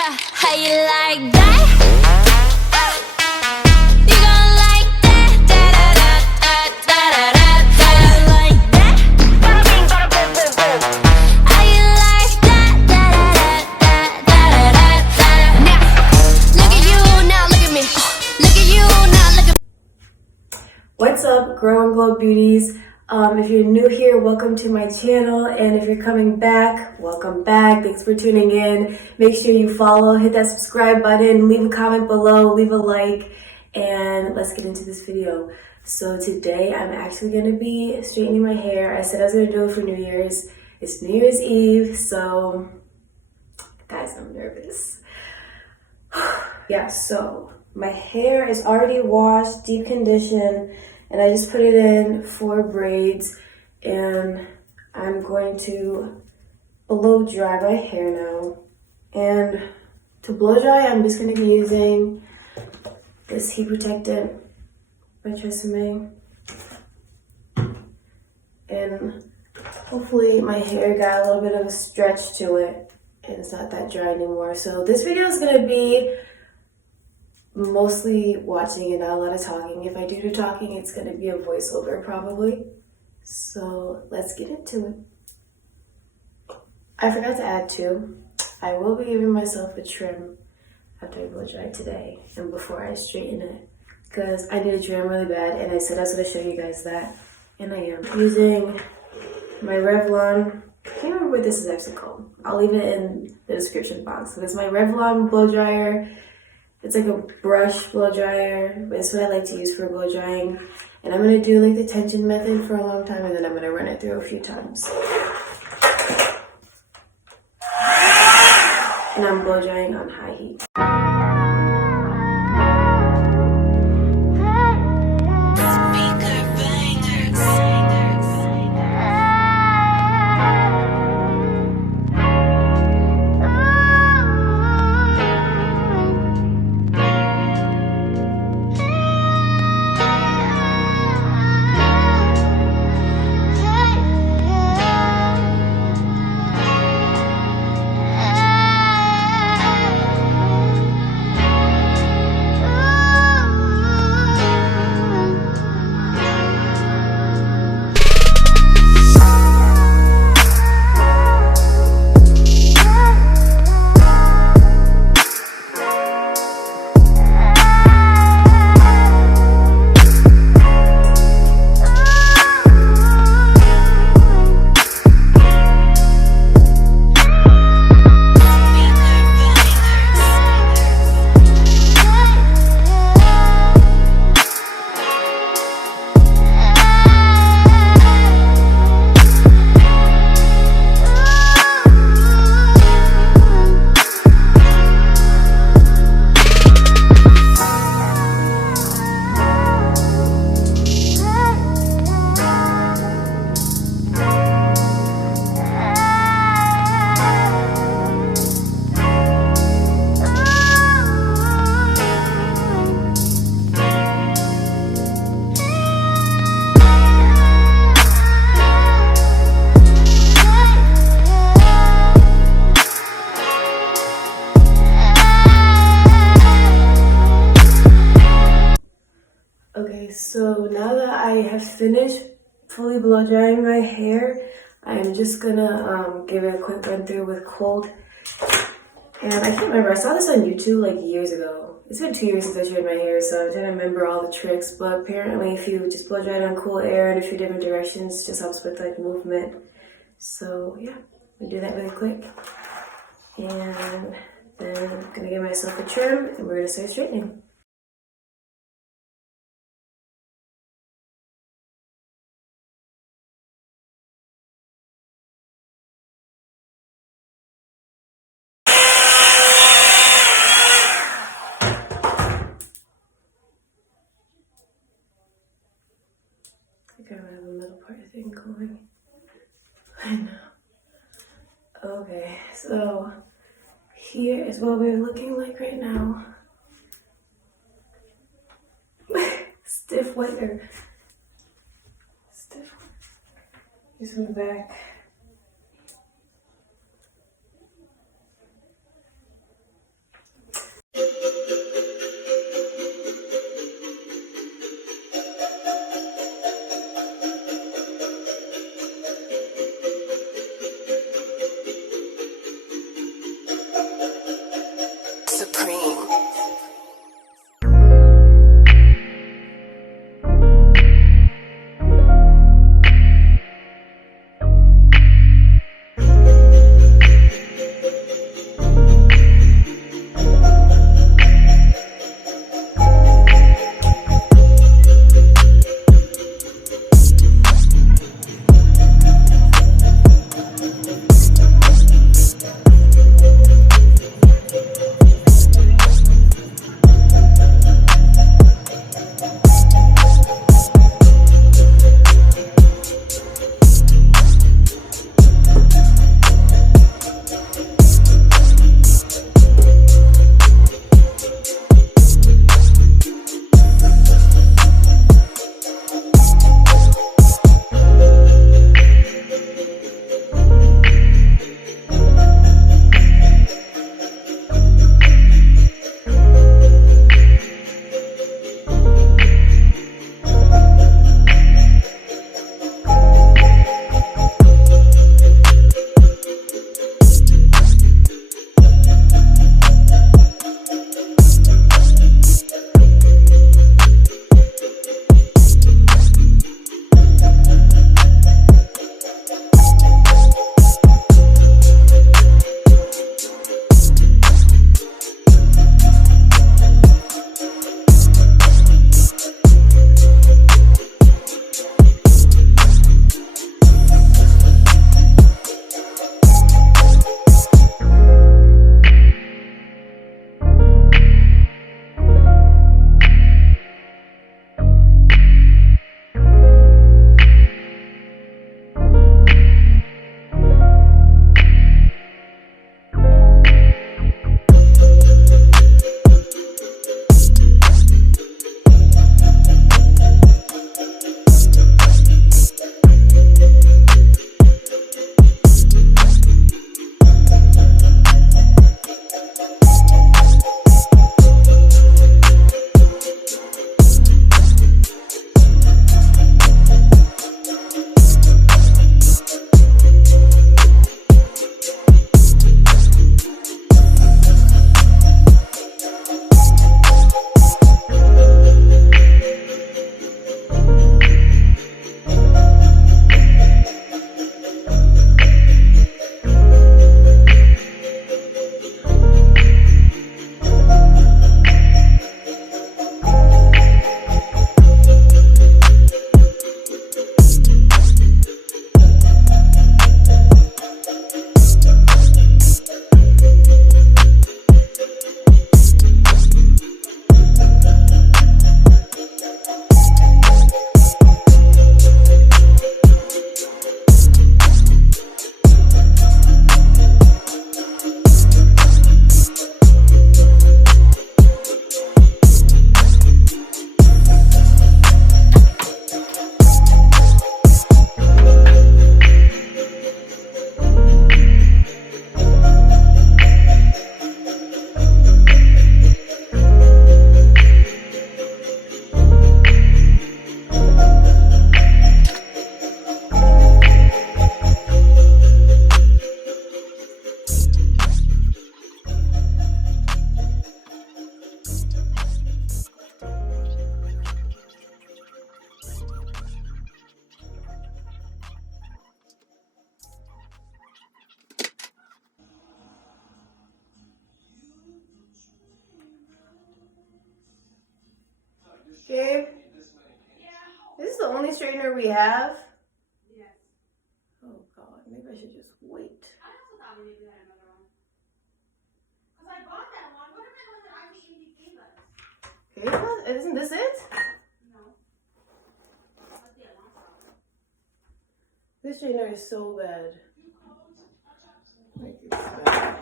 How you like that? You gon' like that? Da da da da da da da. How you like that? How you like that? Da da da da da da. Now, look at you, now look at me. Look at you, now look at me. What's up, Grow and Glow Beauties? If you're new here, welcome to my channel, and if you're coming back, welcome back. Thanks for tuning in. Make sure you follow, hit that subscribe button, leave a comment below, leave a like, and let's get into this video. So today I'm actually going to be straightening my hair. I said I was going to do it for New Year's. It's New Year's Eve, so guys, I'm nervous. Yeah, so my hair is already washed, deep conditioned, and I just put it in 4 braids, and I'm going to blow dry my hair now. And to blow dry, I'm just going to be using this heat protectant by Tresemme. And hopefully my hair got a little bit of a stretch to it and it's not that dry anymore. So this video is going to be mostly watching and not a lot of talking. If I do talking, it's going to be a voiceover probably. So let's get into it. I forgot to add too, I will be giving myself a trim after I blow dry today and before I straighten it, because I need a trim really bad, and I said I was going to show you guys that, and I am using my Revlon. I can't remember what this is actually called. I'll leave it in the description box. So it's my Revlon blow dryer. It's like a brush blow dryer, but it's what I like to use for blow drying. And I'm going to do like the tension method for a long time, and then I'm going to run it through a few times. And I'm blow drying on high heat. Okay, so now that I have finished fully blow drying my hair, I'm just gonna give it a quick run through with cold. And I can't remember, I saw this on YouTube like years ago. It's been 2 years since I dried my hair, so I'm trying to remember all the tricks, but apparently if you just blow dry it on cool air in a few different directions, it just helps with like movement. So yeah, I'm gonna do that really quick. And then I'm gonna give myself a trim and we're gonna start straightening. I gotta have a middle part thing going. I know. Okay, so here is what we're looking like right now. Stiff white hair. Stiff. Here's my back. supreme. Gabe, this is the only straightener we have? Yes. Oh God, maybe I should just wait. I also thought we maybe had another one. Because I bought that one. What if it was an IBM gave us? Okay, isn't this it? No. That's the alarm problem. This straightener is so bad. Like, it's bad.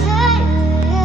Hey,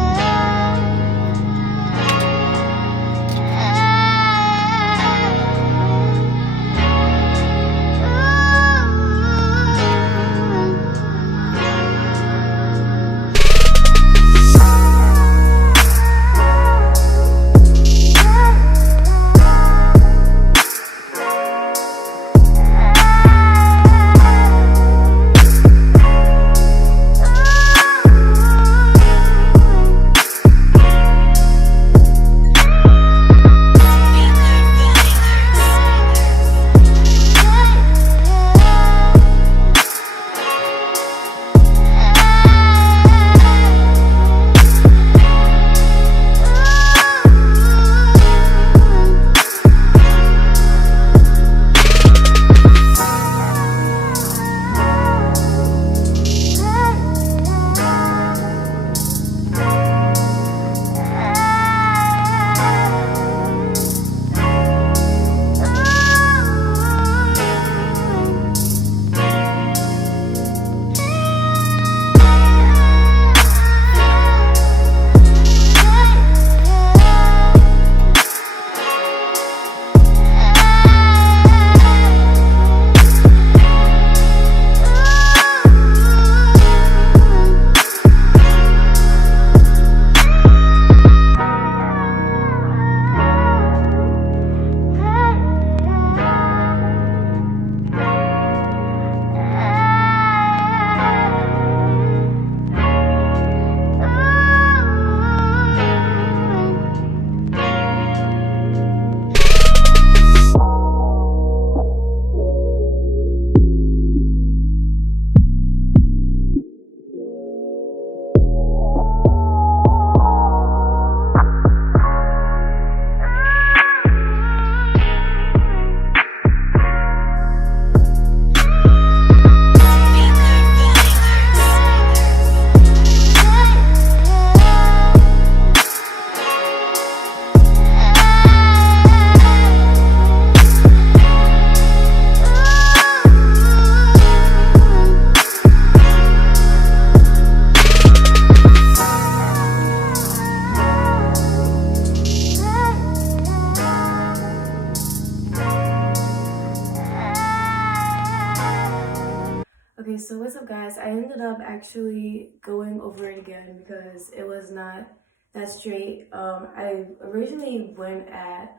Okay, so what's up guys? I ended up actually going over it again because it was not that straight. I originally went at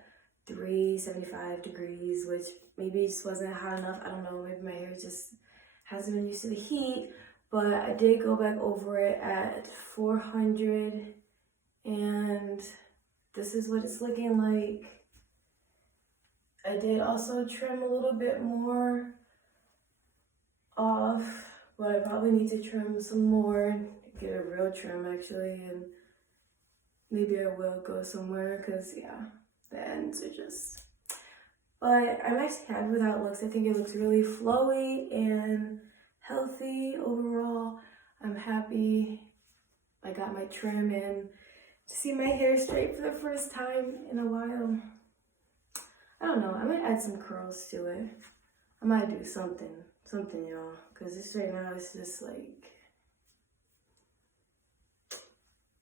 375 degrees, which maybe just wasn't hot enough. I don't know, maybe my hair just hasn't been used to the heat, but I did go back over it at 400 and this is what it's looking like. I did also trim a little bit more off, but I probably need to trim some more, get a real trim actually, and maybe I will go somewhere because yeah, the ends are just, but I'm actually happy with how it looks. I think it looks really flowy and healthy overall. I'm happy I got my trim in to see my hair straight for the first time in a while. I don't know, I might add some curls to it. I might do something, y'all, because this right now is just like...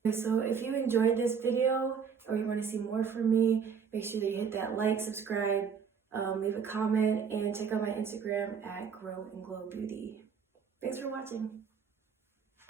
Okay, so if you enjoyed this video or you want to see more from me, make sure that you hit that like, subscribe, leave a comment, and check out my Instagram at Grow and Glow Beauty. Thanks for watching.